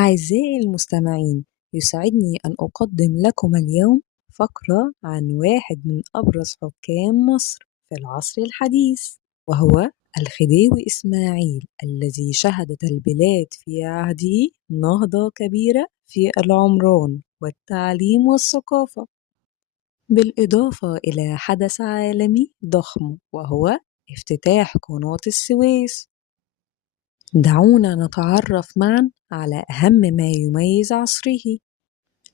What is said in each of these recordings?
أعزائي المستمعين، يسعدني أن أقدم لكم اليوم فقرة عن واحد من أبرز حكام مصر في العصر الحديث، وهو الخديوي إسماعيل، الذي شهدت البلاد في عهده نهضة كبيرة في العمران والتعليم والثقافة، بالإضافة إلى حدث عالمي ضخم وهو افتتاح قناة السويس. دعونا نتعرف معا على أهم ما يميز عصره.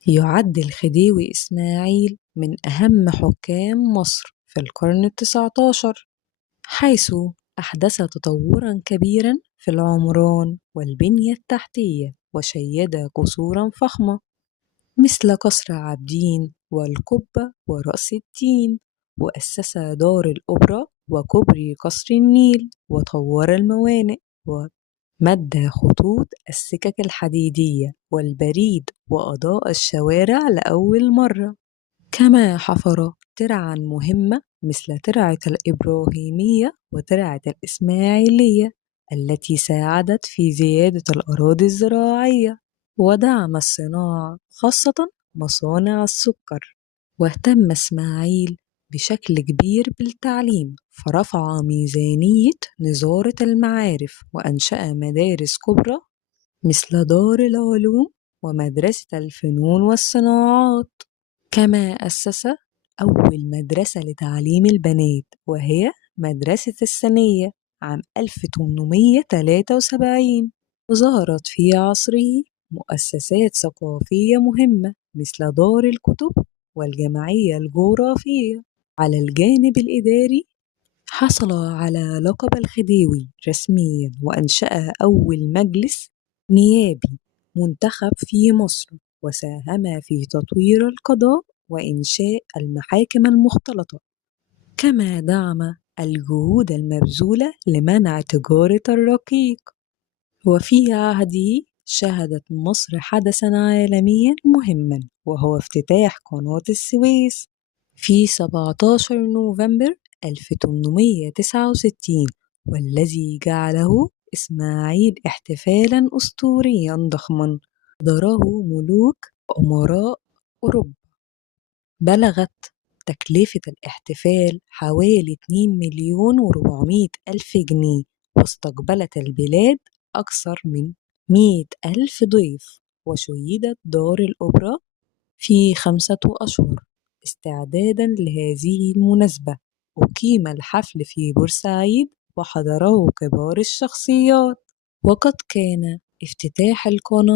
يعد الخديوي إسماعيل من أهم حكام مصر في القرن التسعتاشر، حيث أحدث تطورا كبيرا في العمران والبنية التحتية، وشيد قصورا فخمة مثل قصر عابدين والقبة ورأس التين، وأسس دار الأوبرا وكوبري قصر النيل، وطور الموانئ مد خطوط السكك الحديدية والبريد، وأضاء الشوارع لأول مرة. كما حفر ترعا مهمة مثل ترعة الإبراهيمية وترعة الإسماعيلية، التي ساعدت في زيادة الأراضي الزراعية ودعم الصناعة، خاصة مصانع السكر. واهتم إسماعيل بشكل كبير بالتعليم، فرفع ميزانية نظارة المعارف وأنشأ مدارس كبرى مثل دار العلوم ومدرسة الفنون والصناعات. كما أسس أول مدرسة لتعليم البنات، وهي مدرسة الثانية عام 1873. وظهرت في عصره مؤسسات ثقافية مهمة مثل دار الكتب والجمعية الجغرافية. على الجانب الإداري، حصل على لقب الخديوي رسميا، وأنشأ أول مجلس نيابي منتخب في مصر، وساهم في تطوير القضاء وإنشاء المحاكم المختلطة. كما دعم الجهود المبذولة لمنع تجارة الرقيق. وفي عهده شهدت مصر حدثا عالميا مهما، وهو افتتاح قناة السويس في 17 نوفمبر 1869، والذي جعله إسماعيل احتفالا أسطوريا ضخما حضره ملوك وأمراء أوروبا. بلغت تكلفة الاحتفال حوالي 2,400,000 جنيه، واستقبلت البلاد أكثر من 100,000 ضيف. وشيدت دار الأوبرا في 5 أشهر استعدادا لهذه المناسبة. أقيم الحفل في بورسعيد وحضره كبار الشخصيات. وقد كان افتتاح القناة